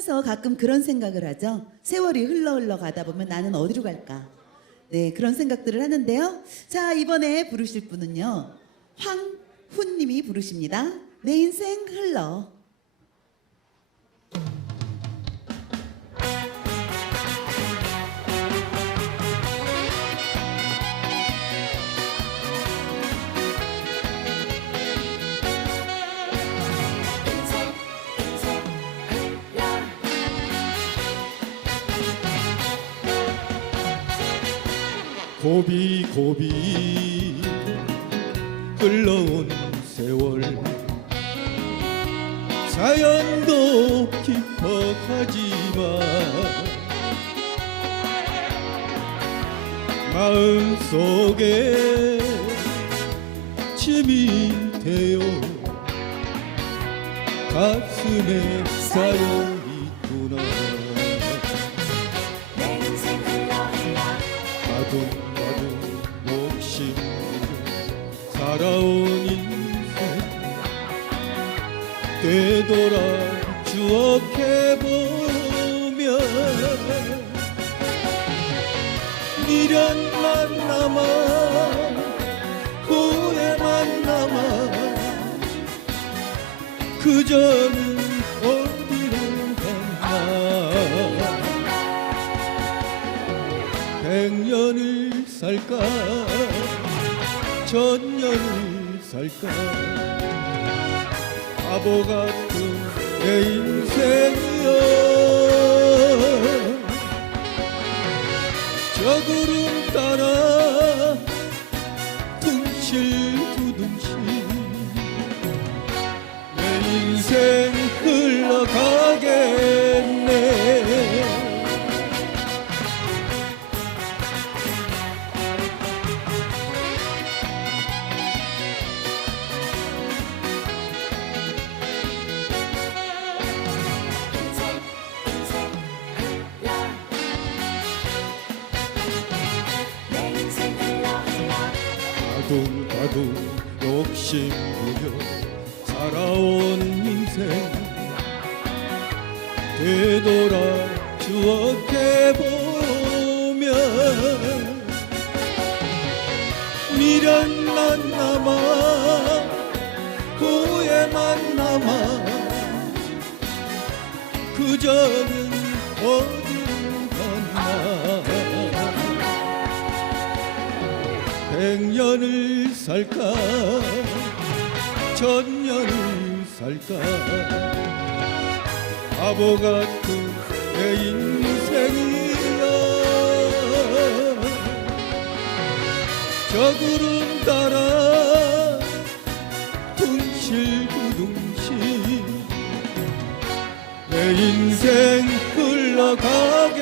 살면서 가끔 그런 생각을 하죠. 세월이 흘러 흘러 가다 보면 나는 어디로 갈까? 네, 그런 생각들을 하는데요. 자, 이번에 부르실 분은요. 황훈님이 부르십니다. 내 인생 흘러. 고비 고비. 흘러온 세월. 사연도 깊어가지만 마음속에 짐이 되어 가슴에 쌓여 살아온 인생 되돌아 추억해보면 미련만 남아 후회만 남아 그저는 어디로 갔나 백년을 살까 천년을 살까? 바보 같은 내 인생이여. 저 구름 따라 둥실 두둥실 내 인생 둥아둥 욕심 부려 살아온 인생. 되돌아 추억해보면 미련만 남아 후회만 남아. 그저는 살까? 천년을 살까? 바보 같은 내 인생이야 저 구름 따라 둥실 두둥실 내 인생 흘러가게